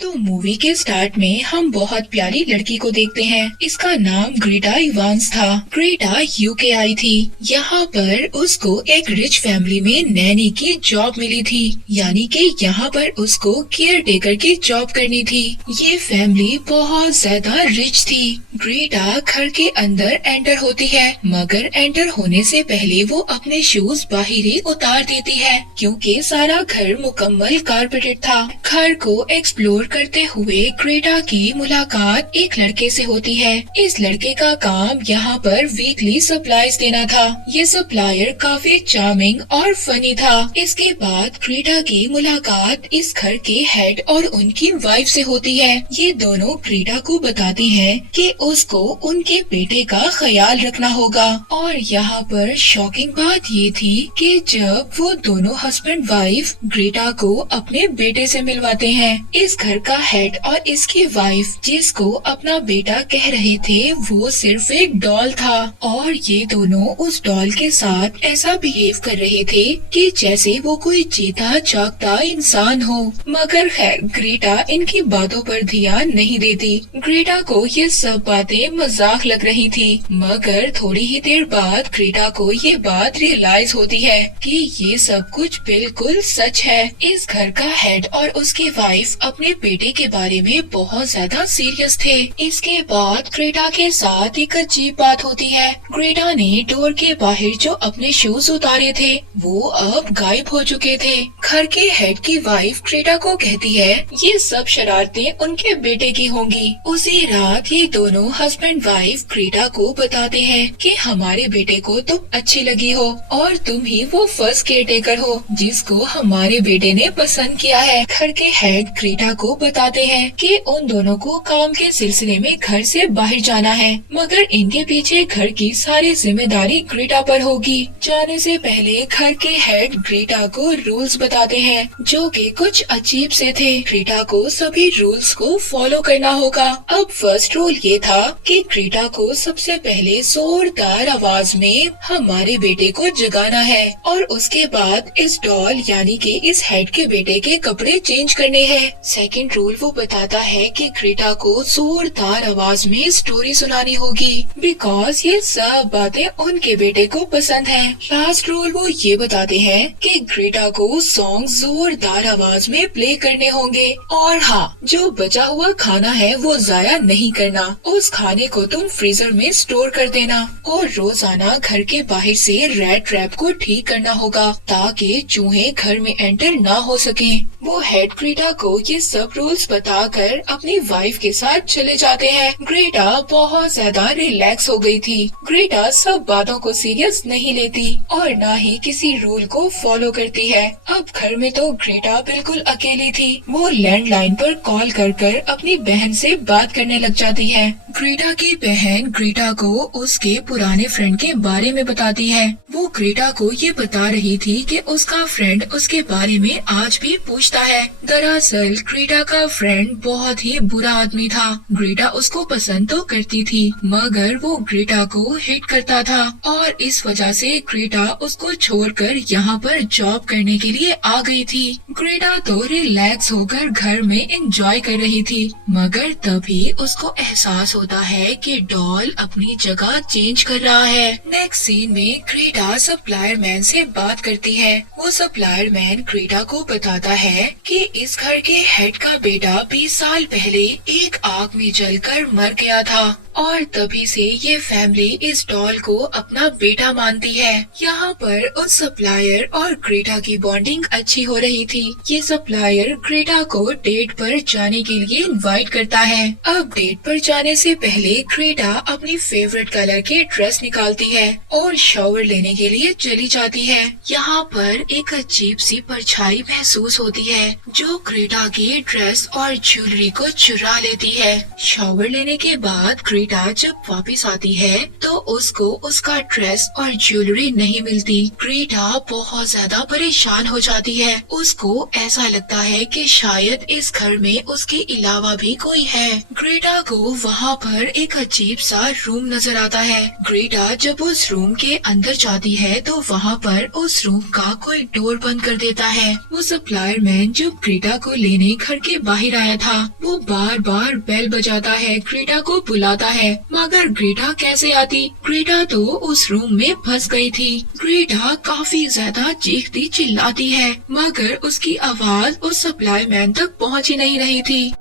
तो मूवी के स्टार्ट में हम बहुत प्यारी लड़की को देखते हैं। इसका नाम ग्रेटा इवांस था। ग्रेटा यूके आई थी। यहाँ पर उसको एक रिच फैमिली में नैनी की जॉब मिली थी, यानी कि यहाँ पर उसको केयर टेकर की जॉब करनी थी। ये फैमिली बहुत ज्यादा रिच थी। ग्रेटा घर के अंदर एंटर होती है, मगर एंटर होने से पहले वो अपने शूज बाहर ही उतार देती है, क्योंकि सारा घर मुकम्मल कारपेटेड था। घर को एक्सप्लोर करते हुए ग्रेटा की मुलाकात एक लड़के से होती है। इस लड़के का काम यहाँ पर वीकली सप्लाईज देना था। ये सप्लायर काफी चार्मिंग और फनी था। इसके बाद ग्रेटा की मुलाकात इस घर के हेड और उनकी वाइफ से होती है। ये दोनों ग्रेटा को बताती हैं कि उसको उनके बेटे का ख्याल रखना होगा। और यहाँ पर शॉकिंग बात ये थी कि जब वो दोनों हस्बैंड वाइफ ग्रेटा को अपने बेटे से मिलवाते हैं, इस घर का हेड और इसकी वाइफ जिसको अपना बेटा कह रहे थे वो सिर्फ एक डॉल था, और ये दोनों उस डॉल के साथ ऐसा बिहेव कर रहे थे कि जैसे वो कोई जीता जागता इंसान हो। मगर खैर ग्रेटा इनकी बातों पर ध्यान नहीं देती। ग्रेटा को ये सब बातें मजाक लग रही थी, मगर थोड़ी ही देर बाद ग्रेटा को ये बात रियलाइज होती है कि ये सब कुछ बिल्कुल सच है। इस घर का हेड और उसकी वाइफ अपने बेटे के बारे में बहुत ज्यादा सीरियस थे। इसके बाद ग्रेटा के साथ एक अजीब बात होती है। ग्रेटा ने डोर के बाहर जो अपने शूज उतारे थे वो अब गायब हो चुके थे। घर के हेड की वाइफ ग्रेटा को कहती है ये सब शरारतें उनके बेटे की होंगी। उसी रात ये दोनों हस्बैंड वाइफ ग्रेटा को बताते हैं कि हमारे बेटे को तुम अच्छी लगी हो और तुम ही वो फर्स्ट केयर टेकर हो जिसको हमारे बेटे ने पसंद किया है। घर के हेड ग्रेटा को बताते हैं कि उन दोनों को काम के सिलसिले में घर से बाहर जाना है, मगर इनके पीछे घर की सारी जिम्मेदारी ग्रेटा पर होगी। जाने से पहले घर के हेड ग्रेटा को रूल्स बताते हैं जो कि कुछ अजीब से थे। ग्रेटा को सभी रूल्स को फॉलो करना होगा। अब फर्स्ट रूल ये था कि ग्रेटा को सबसे पहले जोरदार आवाज में हमारे बेटे को जगाना है और उसके बाद इस डॉल यानी कि इस हेड के बेटे के कपड़े चेंज करने हैं। सेकंड रूल वो बताता है कि ग्रेटा को जोरदार आवाज में स्टोरी सुनानी होगी, बिकॉज ये सब बातें उनके बेटे को पसंद हैं। लास्ट रूल वो ये बताते हैं कि ग्रेटा को सॉन्ग जोरदार आवाज में प्ले करने होंगे, और हाँ, जो बचा हुआ खाना है वो जाया नहीं करना। उस खाने को तुम फ्रीजर में स्टोर कर देना, और रोजाना घर के बाहर से रैट ट्रैप को ठीक करना होगा ताकि चूहे घर में एंटर ना हो सके। वो हेड ग्रेटा को ये सब रूल्स बताकर अपनी वाइफ के साथ चले जाते हैं। ग्रेटा बहुत ज्यादा रिलैक्स हो गई थी। ग्रेटा सब बातों को सीरियस नहीं लेती और न ही किसी रूल को फॉलो करती है। अब घर में तो ग्रेटा बिल्कुल अकेली थी। वो लैंडलाइन पर कॉल कर अपनी बहन से बात करने लग जाती है। ग्रेटा की बहन ग्रेटा को उसके पुराने फ्रेंड के बारे में बताती है। वो ग्रेटा को ये बता रही थी कि उसका फ्रेंड उसके बारे में आज भी पूछता है। दरअसल ग्रेटा का फ्रेंड बहुत ही बुरा आदमी था। ग्रेटा उसको पसंद तो करती थी, मगर वो ग्रेटा को हिट करता था, और इस वजह से ग्रेटा उसको छोड़कर यहाँ पर जॉब करने के लिए आ गई थी। ग्रेटा तो रिलैक्स होकर घर में एंजॉय कर रही थी, मगर तभी उसको एहसास होता है कि डॉल अपनी जगह चेंज कर रहा है। नेक्स्ट सीन में ग्रेटा सप्लायर मैन से बात करती है। वो सप्लायर मैन ग्रेटा को बताता है कि इस घर के हेड का बेटा 20 साल पहले एक आग में जलकर मर गया था, और तभी से ये फैमिली इस डॉल को अपना बेटा मानती है। यहाँ पर उस सप्लायर और ग्रेटा की बॉन्डिंग अच्छी हो रही थी। ये सप्लायर ग्रेटा को डेट पर जाने के लिए इनवाइट करता है। अब डेट पर जाने से पहले ग्रेटा अपनी फेवरेट कलर के ड्रेस निकालती है और शावर लेने के लिए चली जाती है। यहाँ पर एक अजीब सी परछाई महसूस होती है जो ग्रेटा की ड्रेस और ज्वेलरी को चुरा लेती है। शावर लेने के बाद ग्रेटा ग्रेटा जब वापस आती है तो उसको उसका ड्रेस और ज्वेलरी नहीं मिलती। ग्रेटा बहुत ज्यादा परेशान हो जाती है। उसको ऐसा लगता है कि शायद इस घर में उसके अलावा भी कोई है। ग्रेटा को वहाँ पर एक अजीब सा रूम नजर आता है। ग्रेटा जब उस रूम के अंदर जाती है तो वहाँ पर उस रूम का कोई डोर बंद कर देता है। वो सप्लायर मैन जो ग्रेटा को लेने घर के बाहर आया था वो बार बार बेल बजाता है, ग्रेटा को बुलाता है, मगर ग्रेटा कैसे आती। ग्रेटा तो उस रूम में फंस गई थी। ग्रेटा काफी ज्यादा चीखती चिल्लाती है मगर उसकी आवाज उस सप्लाई मैन तक पहुंच ही नहीं रही थी।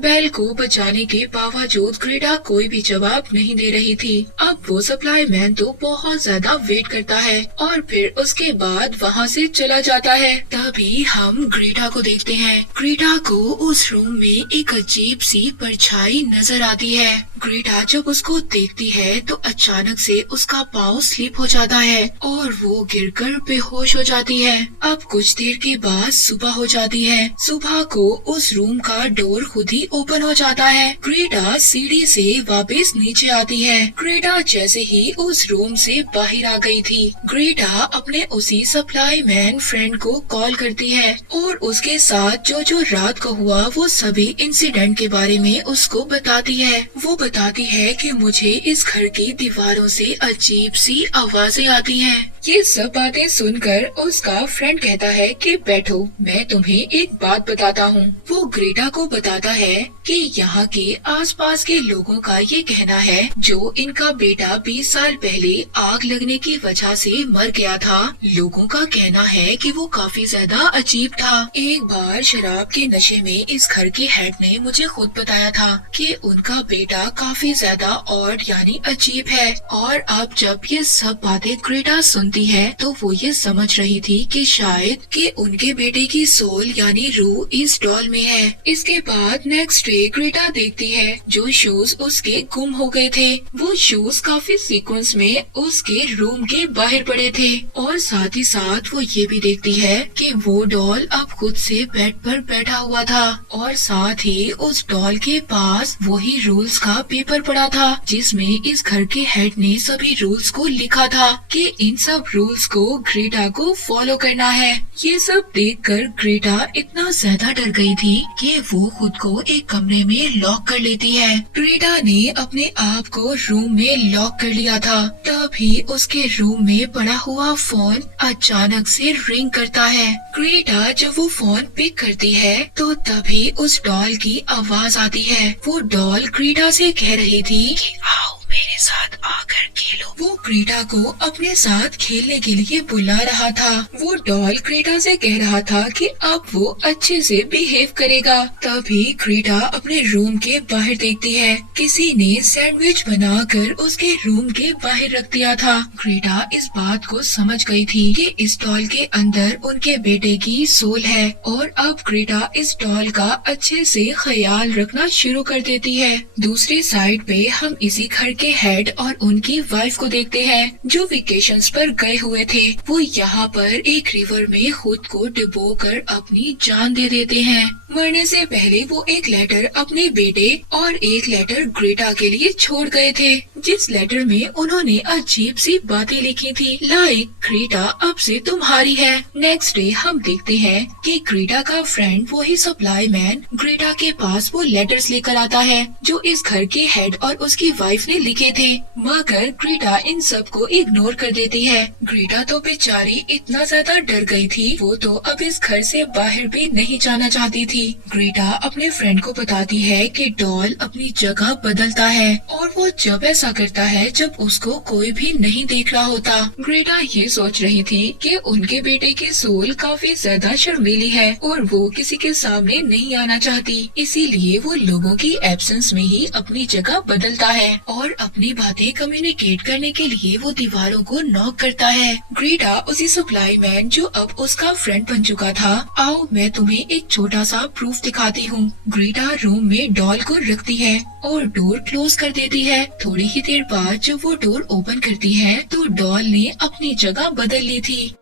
बेल को बजाने के बावजूद ग्रेटा कोई भी जवाब नहीं दे रही थी। अब वो सप्लाई मैन तो बहुत ज्यादा वेट करता है और फिर उसके बाद वहाँ से चला जाता है। तभी हम ग्रेटा को देखते हैं। ग्रेटा को उस रूम में एक अजीब सी परछाई नजर आती है। ग्रेटा जब उसको देखती है तो अचानक से उसका पाँव स्लिप हो जाता है और वो गिरकर बेहोश हो जाती है। अब कुछ देर के बाद सुबह हो जाती है। सुबह को उस रूम का डोर खुद ही ओपन हो जाता है। ग्रेटा सीढ़ी से वापस नीचे आती है। ग्रेटा जैसे ही उस रूम से बाहर आ गई थी, ग्रेटा अपने उसी सप्लाई मैन फ्रेंड को कॉल करती है और उसके साथ जो जो रात को हुआ वो सभी इंसिडेंट के बारे में उसको बताती है। वो बताती है कि मुझे इस घर की दीवारों से अजीब सी आवाजें आती हैं। ये सब बातें सुनकर उसका फ्रेंड कहता है कि बैठो, मैं तुम्हें एक बात बताता हूँ। वो ग्रेटा को बताता है कि यहाँ के आसपास के लोगों का ये कहना है जो इनका बेटा 20 साल पहले आग लगने की वजह से मर गया था। लोगों का कहना है कि वो काफी ज्यादा अजीब था। एक बार शराब के नशे में इस घर के हेड ने मुझे खुद बताया था कि उनका बेटा काफी ज्यादा ऑड यानी अजीब है। और अब जब ये सब बातें ग्रेटा सुनती है तो वो ये समझ रही थी कि शायद कि उनके बेटे की सोल यानी रूह इस डॉल में है। इसके बाद नेक्स्ट डे ग्रेटा देखती है जो शूज उसके गुम हो गए थे। वो शूज काफी सीक्वेंस में उसके रूम के बाहर पड़े थे और साथ ही साथ वो ये भी देखती है कि वो डॉल अब खुद से बेड पर बैठा हुआ था और साथ ही उस डॉल के पास वही रूल्स का पेपर पड़ा था जिसमें इस घर के हेड ने सभी रूल्स को लिखा था कि इन सब रूल्स को ग्रेटा को फॉलो करना है। ये सब देखकर ग्रेटा इतना ज्यादा डर गई थी कि वो खुद को एक कमरे में लॉक कर लेती है। ग्रेटा ने अपने आप को रूम में लॉक कर लिया था। तभी उसके रूम में पड़ा हुआ फोन अचानक से रिंग करता है। ग्रेटा जब वो फोन पिक करती है तो तभी उस डॉल की आवाज आती है। वो डॉल ग्रेटा से कह रही थी कि आओ मेरे साथ आकर खेलो। वो ग्रेटा को अपने साथ खेलने के लिए बुला रहा था। वो डॉल ग्रेटा से कह रहा था कि अब वो अच्छे से बिहेव करेगा। तभी ग्रेटा अपने रूम के बाहर देखती है किसी ने सैंडविच बनाकर उसके रूम के बाहर रख दिया था। ग्रेटा इस बात को समझ गई थी कि इस डॉल के अंदर उनके बेटे की सोल है और अब ग्रेटा इस डॉल का अच्छे से ख्याल रखना शुरू कर देती है। दूसरी साइड पे हम इसी घर के हेड और उनकी वाइफ को देखते हैं जो वेकेशंस पर गए हुए थे। वो यहाँ पर एक रिवर में खुद को डुबोकर अपनी जान दे देते हैं। मरने से पहले वो एक लेटर अपने बेटे और एक लेटर ग्रेटा के लिए छोड़ गए थे जिस लेटर में उन्होंने अजीब सी बातें लिखी थी लाइक ग्रेटा अब से तुम्हारी है। नेक्स्ट डे हम देखते हैं कि ग्रेटा का फ्रेंड वही सप्लाई मैन ग्रेटा के पास वो लेटर्स लेकर आता है जो इस घर के हेड और उसकी वाइफ ने लिखे थे मगर ग्रेटा इन सब को इग्नोर कर देती है। ग्रेटा तो बेचारी इतना ज्यादा डर गई थी वो तो अब इस घर से बाहर भी नहीं जाना चाहती थी। ग्रेटा अपने फ्रेंड को बताती है कि डॉल अपनी जगह बदलता है और वो जब ऐसा करता है जब उसको कोई भी नहीं देख रहा होता। ग्रेटा ये सोच रही थी कि उनके बेटे की सोल काफी ज्यादा शर्मीली है और वो किसी के सामने नहीं आना चाहती, इसीलिए वो लोगों की एब्सेंस में ही अपनी जगह बदलता है और अपनी बातें कम्युनिकेट करने के लिए वो दीवारों को नॉक करता है। ग्रेटा उसी सप्लाई मैन जो अब उसका फ्रेंड बन चुका था, आओ मैं तुम्हें एक छोटा सा प्रूफ दिखाती हूँ। ग्रेटा रूम में डॉल को रखती है और डोर क्लोज कर देती है। थोड़ी ही देर बाद जब वो डोर ओपन करती है तो डॉल ने अपनी जगह बदल ली थी।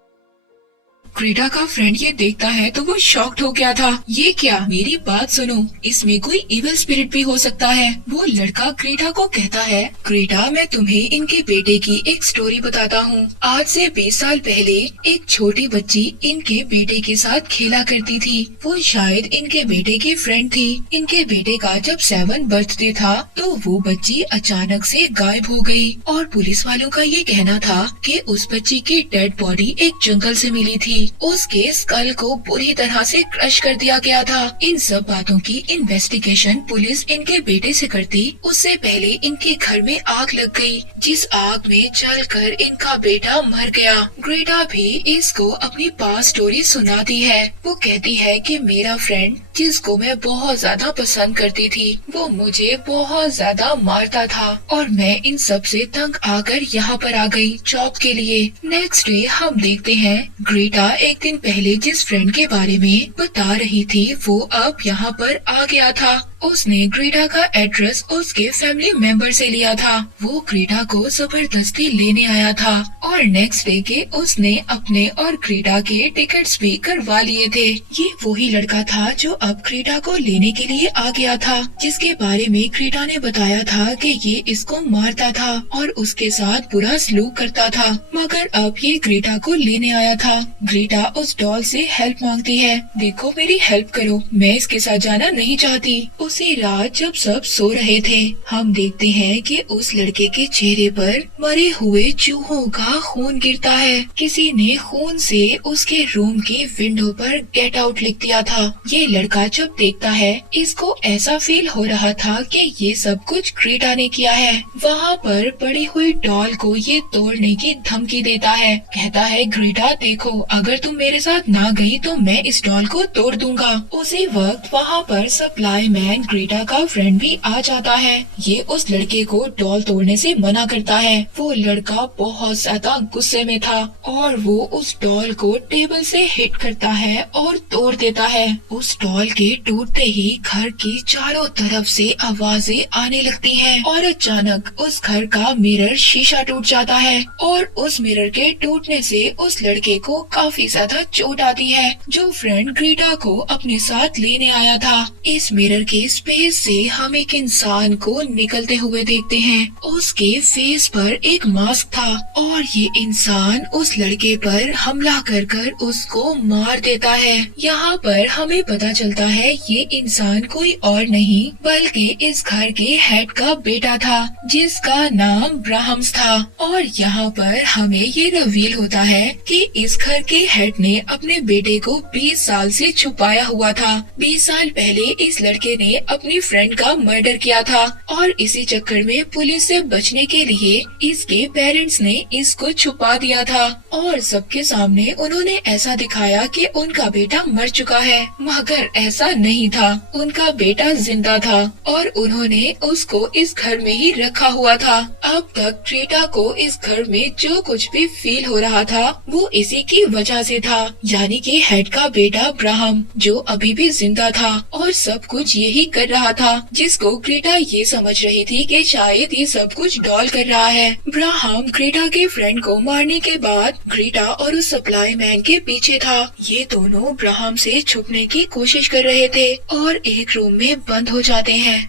ग्रेटा का फ्रेंड ये देखता है तो वो शॉक्ड हो गया था। ये क्या, मेरी बात सुनो, इसमें कोई इविल स्पिरिट भी हो सकता है। वो लड़का ग्रेटा को कहता है, ग्रेटा मैं तुम्हें इनके बेटे की एक स्टोरी बताता हूँ। आज से 20 साल पहले एक छोटी बच्ची इनके बेटे के साथ खेला करती थी। वो शायद इनके बेटे की फ्रेंड थी। इनके बेटे का जब 7 बर्थडे था तो वो बच्ची अचानक से गायब हो गई और पुलिस वालों का ये कहना था कि उस बच्ची की डेड बॉडी एक जंगल से मिली थी। उसके स्कल को बुरी तरह से क्रश कर दिया गया था। इन सब बातों की इन्वेस्टिगेशन पुलिस इनके बेटे से करती उससे पहले इनके घर में आग लग गई, जिस आग में जलकर इनका बेटा मर गया। ग्रेटा भी इसको अपनी पास्ट स्टोरी सुनाती है। वो कहती है कि मेरा फ्रेंड जिसको मैं बहुत ज्यादा पसंद करती थी वो मुझे बहुत ज्यादा मारता था और मैं इन सब से तंग आकर यहाँ पर आ गई जॉब के लिए। नेक्स्ट डे हम देखते हैं ग्रेटा एक दिन पहले जिस फ्रेंड के बारे में बता रही थी वो अब यहाँ पर आ गया था। उसने ग्रेटा का एड्रेस उसके फैमिली मेंबर से लिया था। वो ग्रेटा को जबरदस्ती लेने आया था और नेक्स्ट डे के उसने अपने और ग्रेटा के टिकट्स भी करवा लिए थे। ये वही लड़का था जो अब ग्रेटा को लेने के लिए आ गया था, जिसके बारे में ग्रेटा ने बताया था कि ये इसको मारता था और उसके साथ बुरा सलूक करता था, मगर अब ये ग्रेटा को लेने आया था। ग्रेटा उस डॉल से हेल्प मांगती है, देखो मेरी हेल्प करो, मैं इसके साथ जाना नहीं चाहती। उसी रात जब सब सो रहे थे हम देखते हैं कि उस लड़के के चेहरे पर मरे हुए चूहों का खून गिरता है। किसी ने खून से उसके रूम की विंडो पर गेट आउट लिख दिया था। ये लड़का जब देखता है इसको ऐसा फील हो रहा था कि ये सब कुछ ग्रेटा ने किया है। वहाँ पर पड़ी हुई डॉल को ये तोड़ने की धमकी देता है। कहता है ग्रेटा देखो, अगर तुम मेरे साथ ना गई तो मैं इस डॉल को तोड़ दूंगा। उसी वक्त वहाँ पर सप्लाई मैन ग्रेटा का फ्रेंड भी आ जाता है। ये उस लड़के को डॉल तोड़ने से मना करता है। वो लड़का बहुत ज्यादा गुस्से में था और वो उस डॉल को टेबल से हिट करता है और तोड़ देता है। उस डॉल के टूटते ही घर की चारों तरफ से आवाजें आने लगती हैं और अचानक उस घर का मिरर शीशा टूट जाता है और उस मिरर के टूटने से उस लड़के को काफी ज्यादा चोट आती है जो फ्रेंड ग्रेटा को अपने साथ लेने आया था। इस मिरर के स्पेस से हम एक इंसान को निकलते हुए देखते हैं। उसके फेस पर एक मास्क था और ये इंसान उस लड़के पर हमला कर कर उसको मार देता है। यहाँ पर हमें पता चलता है ये इंसान कोई और नहीं बल्कि इस घर के हेड का बेटा था जिसका नाम ब्राह्म्स था। और यहाँ पर हमें ये रिवील होता है कि इस घर के हेड ने अपने बेटे को 20 साल से छुपाया हुआ था। 20 साल पहले इस लड़के ने अपनी फ्रेंड का मर्डर किया था और इसी चक्कर में पुलिस से बचने के लिए इसके पेरेंट्स ने इसको छुपा दिया था और सबके सामने उन्होंने ऐसा दिखाया कि उनका बेटा मर चुका है, मगर ऐसा नहीं था। उनका बेटा जिंदा था और उन्होंने उसको इस घर में ही रखा हुआ था। अब तक ग्रेटा को इस घर में जो कुछ भी फील हो रहा था वो इसी की वजह से था, यानी कि हेड का बेटा ब्राह्म जो अभी भी जिंदा था और सब कुछ यही कर रहा था, जिसको ग्रेटा ये समझ रही थी कि शायद ये सब कुछ डॉल कर रहा है। ब्राह्म ग्रेटा के फ्रेंड को मारने के बाद ग्रेटा और उस सप्लाई मैन के पीछे था। ये दोनों ब्राह्म से छुपने की कोशिश कर रहे थे और एक रूम में बंद हो जाते हैं।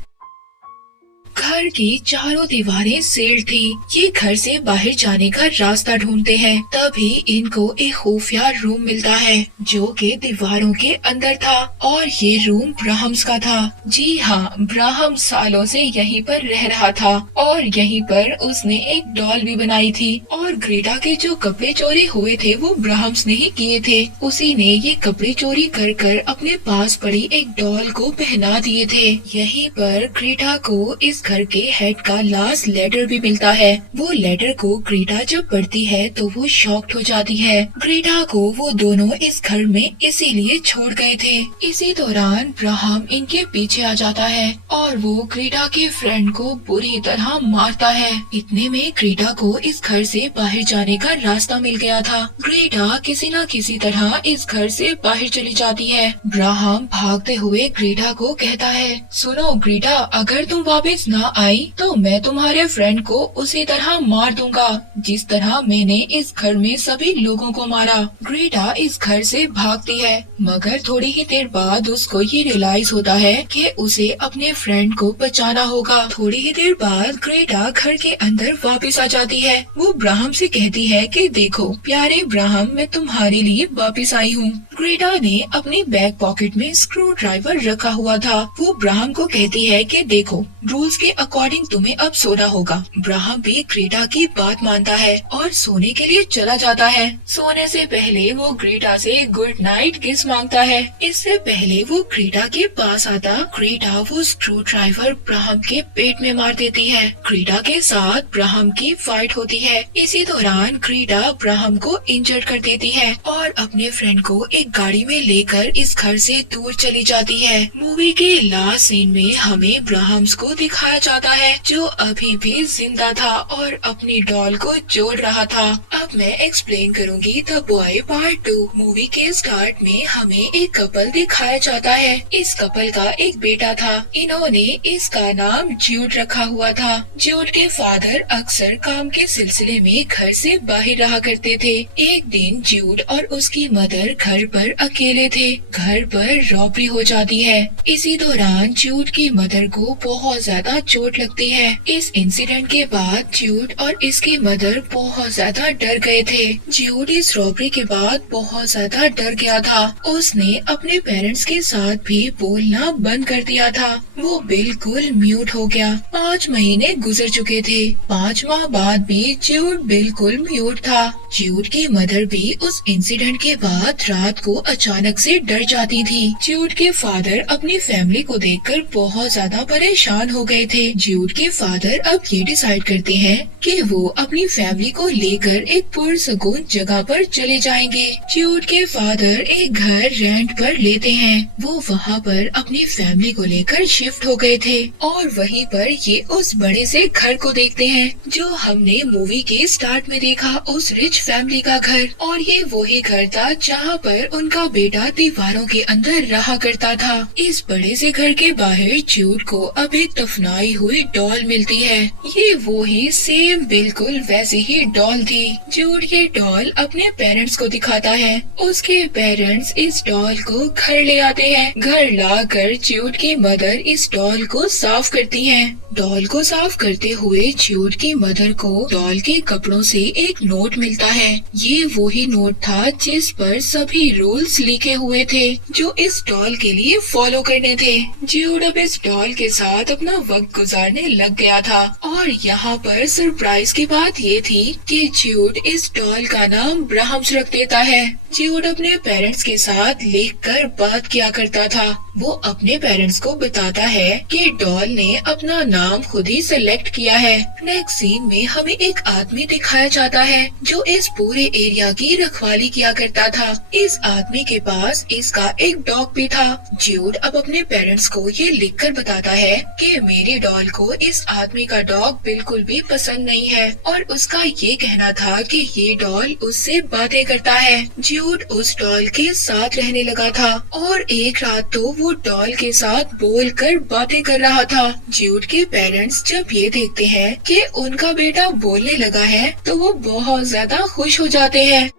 घर की चारों दीवारें सील्ड थी। ये घर से बाहर जाने का रास्ता ढूंढते हैं, तभी इनको एक खुफिया रूम मिलता है जो कि दीवारों के अंदर था और ये रूम ब्राह्म्स का था। जी हाँ, ब्राह्म सालों से यहीं पर रह रहा था और यहीं पर उसने एक डॉल भी बनाई थी और ग्रेटा के जो कपड़े चोरी हुए थे वो ब्राह्म्स ने ही किए थे। उसी ने ये कपड़े चोरी कर कर अपने पास पड़ी एक डॉल को पहना दिए थे। यहीं पर ग्रेटा को इस घर के हेड का लास्ट लेटर भी मिलता है। वो लेटर को ग्रेटा जब पढ़ती है तो वो शॉक्ड हो जाती है। ग्रेटा को वो दोनों इस घर में इसीलिए छोड़ गए थे। इसी दौरान ब्राह्म इनके पीछे आ जाता है और वो ग्रेटा के फ्रेंड को बुरी तरह मारता है। इतने में ग्रेटा को इस घर से बाहर जाने का रास्ता मिल गया था। ग्रेटा किसी न किसी तरह इस घर से बाहर चली जाती है। ब्राह्म भागते हुए ग्रेटा को कहता है, सुनो ग्रेटा, अगर तुम वापस न यहाँ आई तो मैं तुम्हारे फ्रेंड को उसी तरह मार दूंगा जिस तरह मैंने इस घर में सभी लोगों को मारा। ग्रेटा इस घर से भागती है, मगर थोड़ी ही देर बाद उसको ये रियलाइज होता है कि उसे अपने फ्रेंड को बचाना होगा। थोड़ी ही देर बाद ग्रेटा घर के अंदर वापस आ जाती है। वो ब्राहम से कहती है कि देखो प्यारे ब्राहम, मैं तुम्हारे लिए वापस आई हूँ। ग्रेटा ने अपनी बैक पॉकेट में स्क्रू ड्राइवर रखा हुआ था। वो ब्राहम को कहती है कि देखो रूल्स के अकॉर्डिंग तुम्हें अब सोना होगा। ब्राहम भी ग्रेटा की बात मानता है और सोने के लिए चला जाता है। सोने से पहले वो ग्रेटा से गुड नाइट किस मांगता है। इससे पहले वो ग्रेटा के पास आता, ग्रेटा वो स्क्रू ड्राइवर ब्राहम के पेट में मार देती है। ग्रेटा के साथ ब्राहम की फाइट होती है। इसी दौरान ग्रेटा ब्राहम को इंजर्ड कर देती है और अपने फ्रेंड को एक गाड़ी में लेकर इस घर से दूर चली जाती है। मूवी के लास्ट सीन में हमें ब्राहम्स को दिखाया जाता है जो अभी भी जिंदा था और अपनी डॉल को जोड़ रहा था। अब मैं एक्सप्लेन करूंगी द बॉय पार्ट 2। मूवी के स्टार्ट में हमें एक कपल दिखाया जाता है। इस कपल का एक बेटा था। इन्होंने इसका नाम ज्यूड रखा हुआ था। ज्यूड के फादर अक्सर काम के सिलसिले में घर से बाहर रहा करते थे। एक दिन ज्यूड और उसकी मदर घर पर अकेले थे। घर पर रॉबरी हो जाती है। इसी दौरान ज्यूड की मदर को बहुत ज्यादा चोट लगती है। इस इंसिडेंट के बाद ज्यूड और इसकी मदर बहुत ज्यादा डर गए थे। ज्यूड इस रॉबरी के बाद बहुत ज्यादा डर गया था। उसने अपने पेरेंट्स के साथ भी बोलना बंद कर दिया था। वो बिल्कुल म्यूट हो गया। 5 महीने गुजर चुके थे। 5 माह बाद भी ज्यूड बिल्कुल म्यूट था। ज्यूड की मदर भी उस इंसिडेंट के बाद रात को अचानक से डर जाती थी। ज्यूड के फादर अपनी फैमिली को देखकर बहुत ज्यादा परेशान हो गए थे। ज्यूड के फादर अब ये डिसाइड करते हैं कि वो अपनी फैमिली को लेकर एक पुरसकून जगह पर चले जाएंगे। ज्यूड के फादर एक घर रेंट पर लेते हैं। वो वहाँ पर अपनी फैमिली को लेकर शिफ्ट हो गए थे और वहीं पर ये उस बड़े से घर को देखते हैं जो हमने मूवी के स्टार्ट में देखा, उस रिच फैमिली का घर। और ये वही घर था जहाँ पर उनका बेटा दीवारों के अंदर रहा करता था। इस बड़े से घर के बाहर ज्यूड को अब एक दफनाई हुई डॉल मिलती है। ये वो ही सेम बिल्कुल वैसी ही डॉल थी। ज्यूड ये डॉल अपने पेरेंट्स को दिखाता है। उसके पेरेंट्स इस डॉल को घर ले आते हैं। घर लाकर ज्यूड की मदर इस डॉल को साफ करती हैं। डॉल को साफ करते हुए ज्यूड की मदर को डॉल के कपड़ों से एक नोट मिलता है। ये वही नोट था जिस पर सभी रूल्स लिखे हुए थे जो इस डॉल के लिए फॉलो करने थे। ज्यूड अब इस डॉल के साथ अपना वक्त गुजारने लग गया था और यहाँ पर सरप्राइज की बात ये थी कि ज्यूड इस डॉल का नाम ब्राहम्स रख देता है। ज्यूड अपने पेरेंट्स के साथ लिखकर बात किया करता था। वो अपने पेरेंट्स को बताता है कि डॉल ने अपना नाम खुद ही सिलेक्ट किया है। नेक्स्ट सीन में हमें एक आदमी दिखाया जाता है जो इस पूरे एरिया की रखवाली किया करता था। इस आदमी के पास इसका एक डॉग भी था। ज्यूड अब अपने पेरेंट्स को ये लिखकर बताता है कि मेरे डॉल को इस आदमी का डॉग बिल्कुल भी पसंद नहीं है और उसका ये कहना था कि ये डॉल उससे बातें करता है। ज्यूड उस डॉल के साथ रहने लगा था और एक रात तो वो डॉल के साथ बोलकर बातें कर रहा था। ज्यूड के पेरेंट्स जब ये देखते हैं कि उनका बेटा बोलने लगा है तो वो बहुत ज्यादा खुश हो जाते हैं।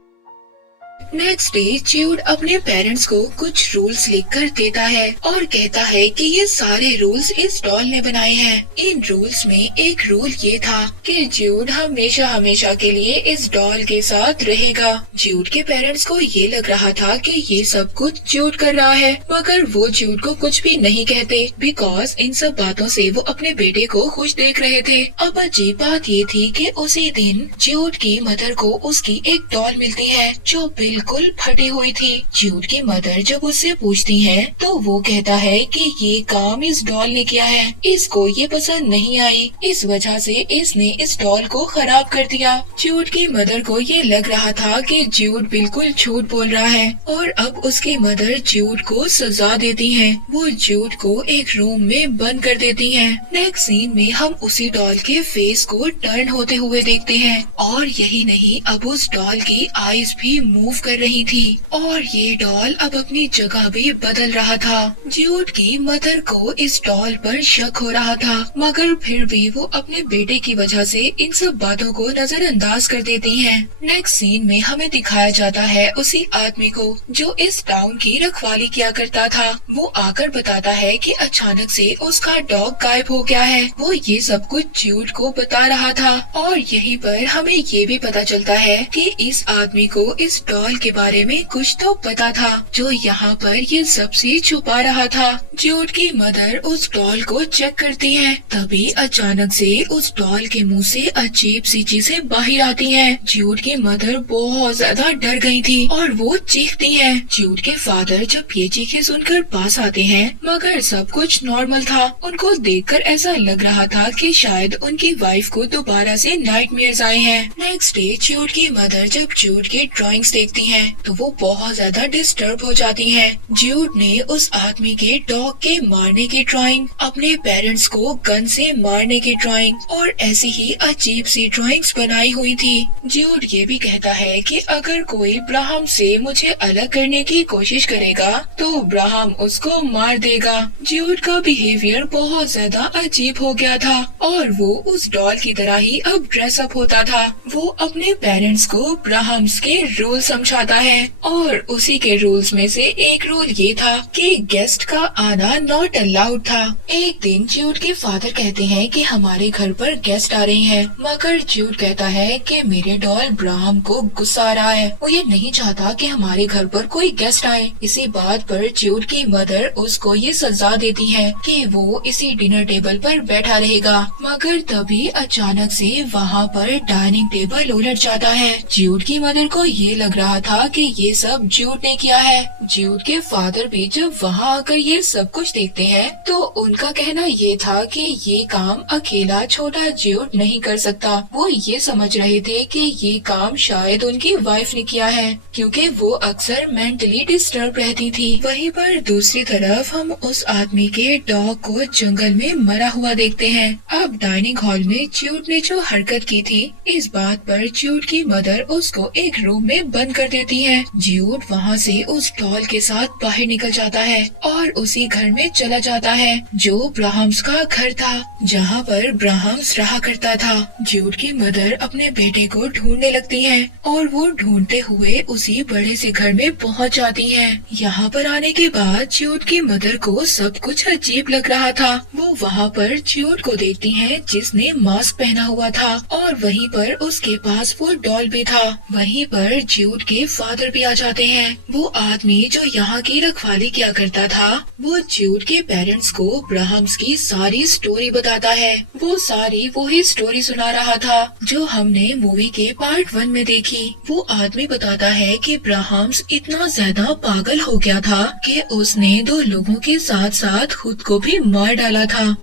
नेक्स्ट डे ज्यूड अपने पेरेंट्स को कुछ रूल्स लिखकर देता है और कहता है कि ये सारे रूल्स इस डॉल ने बनाए हैं। इन रूल्स में एक रूल ये था कि ज्यूड हमेशा हमेशा के लिए इस डॉल के साथ रहेगा। ज्यूड के पेरेंट्स को ये लग रहा था कि ये सब कुछ ज्यूड कर रहा है, मगर वो ज्यूड को कुछ भी नहीं कहते बिकॉज इन सब बातों से वो अपने बेटे को खुश देख रहे थे। अब अजीब बात ये थी कि उसी दिन ज्यूड की मदर को उसकी एक डॉल मिलती है जो बिल्कुल फटी हुई थी। ज्यूड की मदर जब उससे पूछती है तो वो कहता है कि ये काम इस डॉल ने किया है, इसको ये पसंद नहीं आई, इस वजह से इसने इस डॉल को खराब कर दिया। ज्यूड की मदर को ये लग रहा था कि ज्यूड बिल्कुल झूठ बोल रहा है और अब उसकी मदर ज्यूड को सजा देती है। वो ज्यूड को एक रूम में बंद कर देती है। नेक्स्ट सीन में हम उसी डॉल के फेस को टर्न होते हुए देखते हैं और यही नहीं, अब उस डॉल की आईज भी मूव कर रही थी और ये डॉल अब अपनी जगह भी बदल रहा था। ज्यूड की मदर को इस डॉल पर शक हो रहा था, मगर फिर भी वो अपने बेटे की वजह से इन सब बातों को नजरअंदाज कर देती हैं। नेक्स्ट सीन में हमें दिखाया जाता है उसी आदमी को जो इस टाउन की रखवाली किया करता था। वो आकर बताता है कि अचानक से उसका डॉग गायब हो गया है। वो ये सब कुछ ज्यूड को बता रहा था और यहीं पर हमें ये भी पता चलता है कि इस आदमी को इस डॉल के बारे में कुछ तो पता था जो यहाँ पर ये सबसे छुपा रहा था। ज्यूड की मदर उस डॉल को चेक करती है, तभी अचानक से उस डॉल के मुंह से अजीब सी चीजें बाहर आती हैं। ज्यूड की मदर बहुत ज्यादा डर गई थी और वो चीखती हैं। ज्यूड के फादर जब ये चीखें सुनकर पास आते हैं, मगर सब कुछ नॉर्मल था। उनको देखकर ऐसा लग रहा था कि शायद उनकी वाइफ को दोबारा से नाइटमेयर्स आए हैं। नेक्स्ट डे ज्यूड की मदर जब ज्यूड की ड्राइंग्स देखती हैं, तो वो बहुत ज्यादा डिस्टर्ब हो जाती हैं। ज्यूड ने उस आदमी के डॉग के मारने की ड्राइंग, अपने पेरेंट्स को गन से मारने की ड्राइंग और ऐसी ही अजीब सी ड्राइंग्स बनाई हुई थी। ज्यूड ये भी कहता है कि अगर कोई ब्राहम से मुझे अलग करने की कोशिश करेगा तो ब्राहम उसको मार देगा। ज्यूड का बिहेवियर बहुत ज्यादा अजीब हो गया था और वो उस डॉल की तरह ही अब ड्रेसअप होता था। वो अपने पेरेंट्स को ब्राहम्स के रूल समझाता है और उसी के रूल्स में से एक रूल ये था कि गेस्ट का आना नॉट अलाउड था। एक दिन ज्यूड के फादर कहते हैं कि हमारे घर पर गेस्ट आ रहे हैं, मगर ज्यूड कहता है कि मेरे डॉल ब्राहम को गुस्सा आ रहा है, वो ये नहीं चाहता कि हमारे घर पर कोई गेस्ट आए। इसी बात पर ज्यूड की मदर उसको ये सजा देती है कि वो इसी डिनर टेबल पर बैठा रहेगा, मगर तभी अचानक से वहाँ पर डाइनिंग टेबल उलट जाता है। ज्यूड की मदर को ये लग रहा था कि ये सब ज्यूड ने किया है। ज्यूड के फादर भी जब वहाँ आकर ये सब कुछ देखते हैं तो उनका कहना ये था कि ये काम अकेला छोटा ज्यूड नहीं कर सकता। वो ये समझ रहे थे कि ये काम शायद उनकी वाइफ ने किया है, क्योंकि वो अक्सर मेंटली डिस्टर्ब रहती थी। वहीं पर दूसरी तरफ हम उस आदमी के डॉग को जंगल में मरा हुआ देखते हैं। अब डाइनिंग हॉल में ज्यूड ने जो हरकत की थी, इस बात पर ज्यूड की मदर उसको एक रूम में बंद कर देती है। ज्यूड वहाँ से उस डॉल के साथ बाहर निकल जाता है और उसी घर में चला जाता है जो ब्राहम्स का घर था, जहाँ पर ब्राहम्स रहा करता था। ज्यूड की मदर अपने बेटे को ढूंढने लगती है और वो ढूंढते हुए उसी बड़े से घर में पहुँच जाती है। यहाँ पर आने के बाद ज्यूड की मदर को सब कुछ अजीब लग रहा था। वो वहाँ पर ज्यूड को देखती है जिसने मास्क पहना हुआ था और वहीं पर उसके पास वो डॉल भी था। वहीं पर ज्यूड के फादर भी आ जाते हैं। वो आदमी जो यहाँ की रखवाली किया करता था, वो ज्यूड के पेरेंट्स को ब्राहम्स की सारी स्टोरी बताता है। वो सारी वही स्टोरी सुना रहा था जो हमने मूवी के पार्ट 1 में देखी। वो आदमी बताता है कि ब्राहम्स इतना ज्यादा पागल हो गया था कि उसने 2 लोगों के साथ साथ खुद को भी मार डाला था।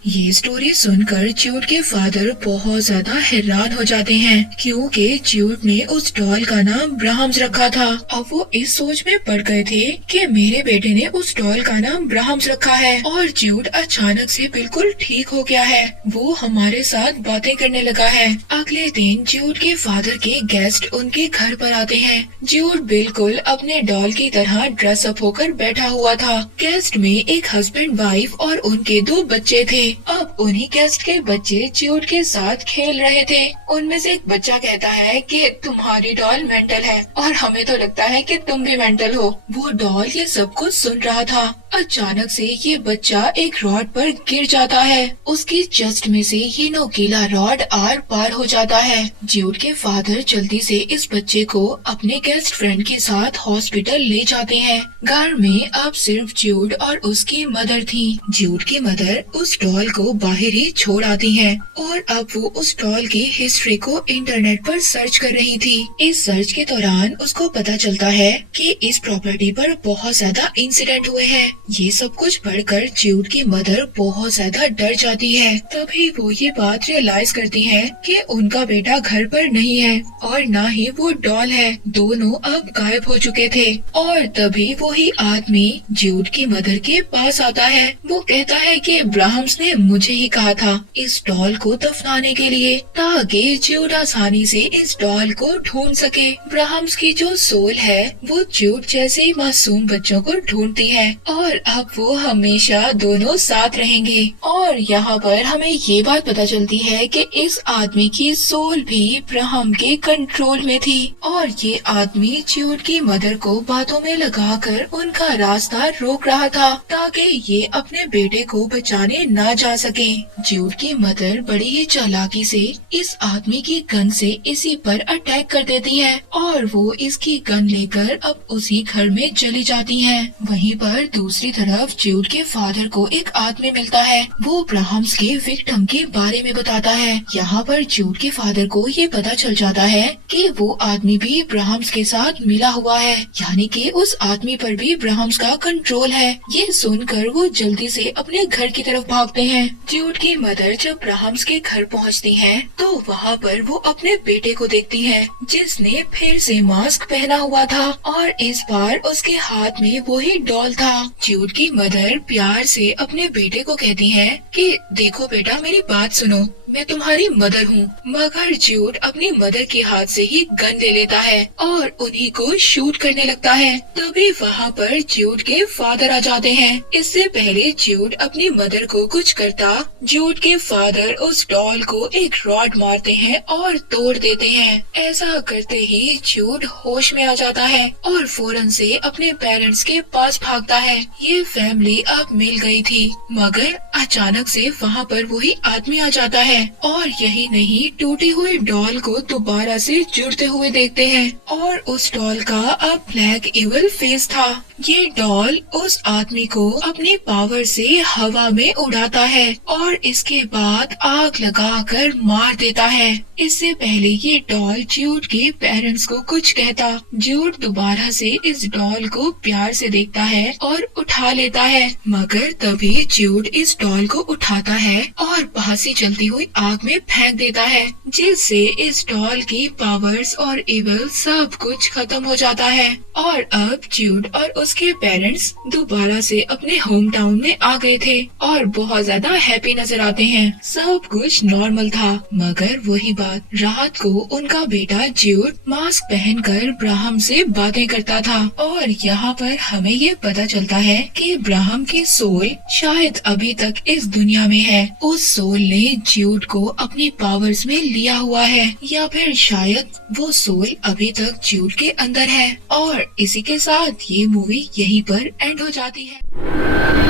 ये स्टोरी सुनकर ज्यूड के फादर बहुत ज्यादा हैरान हो जाते हैं, क्योंकि ज्यूड ने उस डॉल का नाम ब्राहम्स रखा था। अब वो इस सोच में पड़ गए थे कि मेरे बेटे ने उस डॉल का नाम ब्राहम्स रखा है और ज्यूड अचानक से बिल्कुल ठीक हो गया है। वो हमारे साथ बातें करने लगा है। अगले दिन ज्यूड के फादर के गेस्ट उनके घर पर आते हैं। ज्यूड बिल्कुल अपने डॉल की तरह ड्रेसअप होकर बैठा हुआ था। गेस्ट में एक हस्बैंड वाइफ और उनके 2 बच्चे थे। अब उन्हीं गेस्ट के बच्चे ज्यूड के साथ खेल रहे थे। उनमें से एक बच्चा कहता है कि तुम्हारी डॉल मेंटल है और हमें तो लगता है कि तुम भी मेंटल हो। वो डॉल ये सब कुछ सुन रहा था। अचानक से ये बच्चा एक रॉड पर गिर जाता है। उसकी चेस्ट में से ये नोकीला रॉड आर पार हो जाता है। ज्यूड के फादर जल्दी से इस बच्चे को अपने गेस्ट फ्रेंड के साथ हॉस्पिटल ले जाते हैं। घर में अब सिर्फ ज्यूड और उसकी मदर थी। ज्यूड की मदर उस डॉल को बाहर ही छोड़ आती है और अब वो उस डॉल की हिस्ट्री को इंटरनेट पर सर्च कर रही थी। इस सर्च के दौरान उसको पता चलता है कि इस प्रॉपर्टी पर बहुत ज्यादा इंसिडेंट हुए हैं ये सब कुछ पढ़कर ज्यूड की मदर बहुत ज्यादा डर जाती है। तभी वो ये बात रियलाइज करती है कि उनका बेटा घर पर नहीं है और न ही वो डॉल है। दोनों अब गायब हो चुके थे और तभी वही आदमी ज्यूड की मदर के पास आता है। वो कहता है कि ब्राह्म्स ने मुझे ही कहा था इस डॉल को दफनाने के लिए, ताकि ज्यूड आसानी से इस डॉल को ढूंढ सके। ब्राह्म्स की जो सोल है वो ज्यूड जैसे मासूम बच्चों को ढूंढती है और अब वो हमेशा दोनों साथ रहेंगे। और यहाँ पर हमें ये बात पता चलती है कि इस आदमी की सोल भी ब्राह्म के कंट्रोल में थी और ये आदमी ज्यूड की मदर को बातों में लगाकर उनका रास्ता रोक रहा था ताकि ये अपने बेटे को बचाने ना जा सके। ज्यूड की मदर बड़ी ही चालाकी से इस आदमी की गन से इसी पर अटैक कर देती है और वो इसकी गन लेकर अब उसी घर में चली जाती है। वहीं पर दूसरी तरफ ज्यूड के फादर को एक आदमी मिलता है। वो ब्राह्म्स के विक्टिम के बारे में बताता है। यहाँ पर ज्यूड के फादर को ये पता चल जाता है कि वो आदमी भी ब्राह्म्स के साथ मिला हुआ है, यानी कि उस आदमी पर भी ब्राह्म्स का कंट्रोल है। ये सुनकर वो जल्दी से अपने घर की तरफ भागते हैं। ज्यूड की मदर जब ब्राह्म्स के घर पहुँचती है तो वहाँ पर वो अपने बेटे को देखती है जिसने फिर से मास्क पहना हुआ था और इस बार उसके हाथ में वही डॉल था। ज्यूड की मदर प्यार से अपने बेटे को कहती है कि देखो बेटा, मेरी बात सुनो, मैं तुम्हारी मदर हूँ। मगर ज्यूड अपनी मदर के हाथ से ही गन ले लेता है और उन्हीं को शूट करने लगता है। तभी वहाँ पर ज्यूड के फादर आ जाते हैं। इससे पहले ज्यूड अपनी मदर को कुछ करता, ज्यूड के फादर उस डॉल को एक रॉड मारते हैं और तोड़ देते हैं। ऐसा करते ही ज्यूड होश में आ जाता है और फौरन से अपने पेरेंट्स के पास भागता है। ये फैमिली अब मिल गई थी मगर अचानक से वहाँ पर वही आदमी आ जाता है और यही नहीं, टूटी हुई डॉल को दोबारा से जुड़ते हुए देखते हैं और उस डॉल का अब ब्लैक इविल फेस था। ये डॉल उस आदमी को अपनी पावर से हवा में उड़ाता है और इसके बाद आग लगाकर मार देता है। इससे पहले ये डॉल ज्यूड के पेरेंट्स को कुछ कहता, ज्यूड दोबारा से इस डॉल को प्यार से देखता है और उठा लेता है। मगर तभी ज्यूड इस डॉल को उठाता है और वहाँ से जलती हुई आग में फेंक देता है, जिससे इस डॉल की पावर्स और इविल सब कुछ खत्म हो जाता है। और अब ज्यूड और उसके पेरेंट्स दोबारा से अपने होम टाउन में आ गए थे और बहुत ज्यादा हैप्पी नजर आते हैं। सब कुछ नॉर्मल था मगर वही बात, रात को उनका बेटा ज्यूड मास्क पहनकर ब्राह्म से बातें करता था और यहाँ पर हमें ये पता चलता है कि ब्राह्म की सोल शायद अभी तक इस दुनिया में है। उस सोल ने ज्यूड को अपनी पावर्स में लिया हुआ है या फिर शायद वो सोल अभी तक ज्यूड के अंदर है। और इसी के साथ ये मूवी यहीं पर एंड हो जाती है।